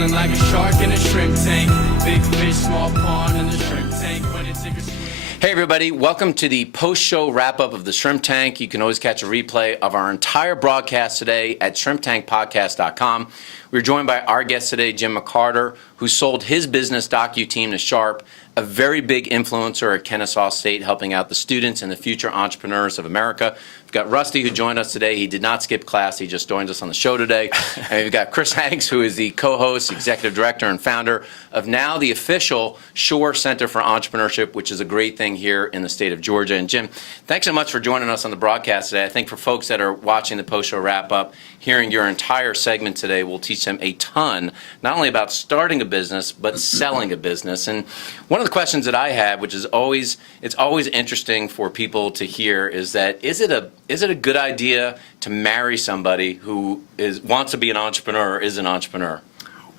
Swimming like a shark in a shrimp tank. Big fish, small pond in the shrimp tank. When it's sink or swim. Hey everybody, welcome to the post-show wrap-up of the Shrimp Tank. You can always catch a replay of our entire broadcast today at shrimptankpodcast.com. We're joined by our guest today, Jim McCarter, who sold his business DocuTeam to Sharp, a very big influencer at Kennesaw State, helping out the students and the future entrepreneurs of America. We've got Rusty, who joined us today. He did not skip class. He just joined us on the show today. And we've got Chris Hanks, who is the co-host, executive director, and founder of now the official Shore Center for Entrepreneurship, which is a great thing here in the state of Georgia. And Jim, thanks so much for joining us on the broadcast today. I think for folks that are watching the post-show wrap-up, hearing your entire segment today will teach them a ton, not only about starting a business, but selling a business. And one of the questions that I have, which is always interesting for people to hear, is that is it a good idea to marry somebody who wants to be an entrepreneur or is an entrepreneur?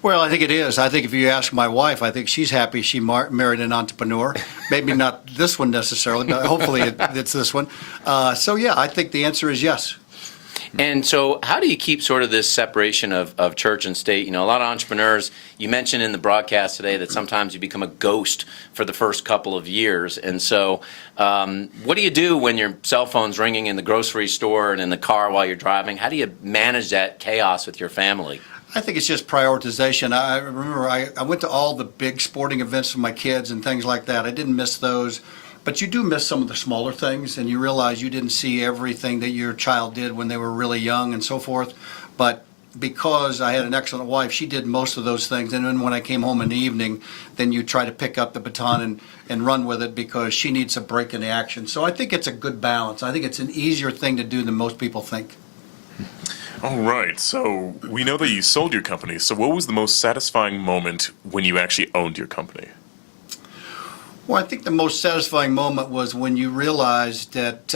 Well, I think it is. I think if you ask my wife, I think she's happy she married an entrepreneur. Maybe not this one necessarily, but hopefully it's this one. So yeah, I think the answer is yes. And so how do you keep sort of this separation of church and state? You know, a lot of entrepreneurs, you mentioned in the broadcast today that sometimes you become a ghost for the first couple of years. And so what do you do when your cell phone's ringing in the grocery store and in the car while you're driving? How do you manage that chaos with your family? I think it's just prioritization. I remember I went to all the big sporting events with my kids and things like that. I didn't miss those. But you do miss some of the smaller things, and you realize you didn't see everything that your child did when they were really young and so forth. But because I had an excellent wife, she did most of those things. And then when I came home in the evening, then you try to pick up the baton and run with it because she needs a break in the action. So I think it's a good balance. I think it's an easier thing to do than most people think. All right, so we know that you sold your company. So what was the most satisfying moment when you actually owned your company? Well, I think the most satisfying moment was when you realized that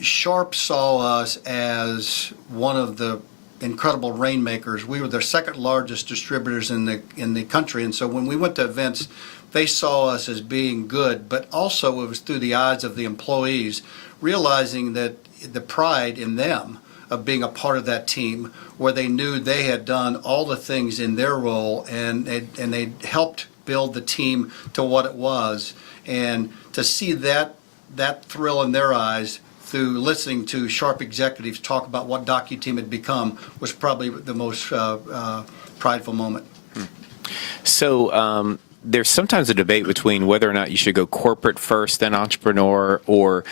Sharp saw us as one of the incredible rainmakers. We were their second largest distributors in the country, and so when we went to events, they saw us as being good, but also it was through the eyes of the employees, realizing that the pride in them of being a part of that team, where they knew they had done all the things in their role, and they helped build the team to what it was, and to see that thrill in their eyes through listening to Sharp executives talk about what DocuTeam had become was probably the most prideful moment. So there's sometimes a debate between whether or not you should go corporate first, then entrepreneur, or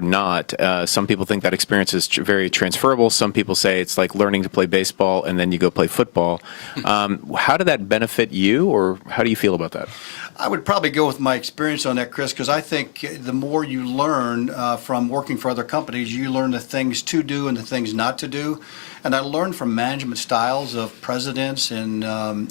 not. Some people think that experience is very transferable. Some people say it's like learning to play baseball and then you go play football. How did that benefit you, or how do you feel about that? I would probably go with my experience on that, Chris, because I think the more you learn from working for other companies, you learn the things to do and the things not to do. And I learned from management styles of presidents and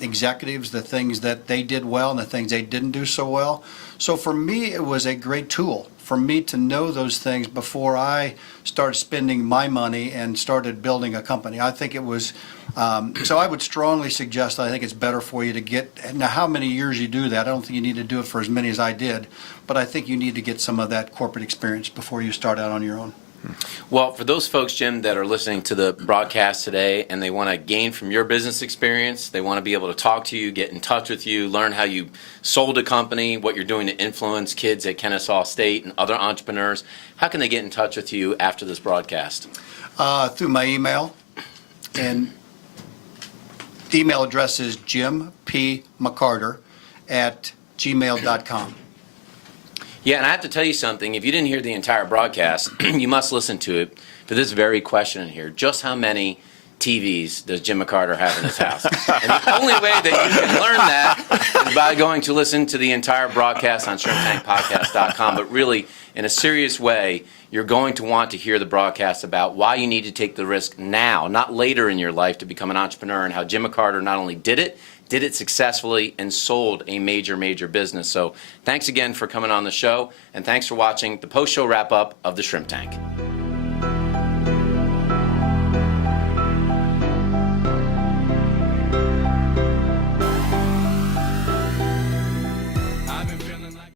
executives the things that they did well and the things they didn't do so well. So for me, it was a great tool for me to know those things before I started spending my money and started building a company. I think it was, so I would strongly suggest, I think it's better for you to get, now how many years you do that, I don't think you need to do it for as many as I did, but I think you need to get some of that corporate experience before you start out on your own. Well, for those folks, Jim, that are listening to the broadcast today and they want to gain from your business experience, they want to be able to talk to you, get in touch with you, learn how you sold a company, what you're doing to influence kids at Kennesaw State and other entrepreneurs, how can they get in touch with you after this broadcast? Through my email, and the email address is jimpmccarter@gmail.com. Yeah, and I have to tell you something. If you didn't hear the entire broadcast, you must listen to it for this very question in here. Just how many TVs does Jim McCarter have in his house? And the only way that you can learn that is by going to listen to the entire broadcast on shrimptankpodcast.com. But really, in a serious way, you're going to want to hear the broadcast about why you need to take the risk now, not later in your life, to become an entrepreneur, and how Jim McCarter not only did it successfully, and sold a major business. So thanks again for coming on the show, and thanks for watching the post-show wrap-up of the Shrimp Tank.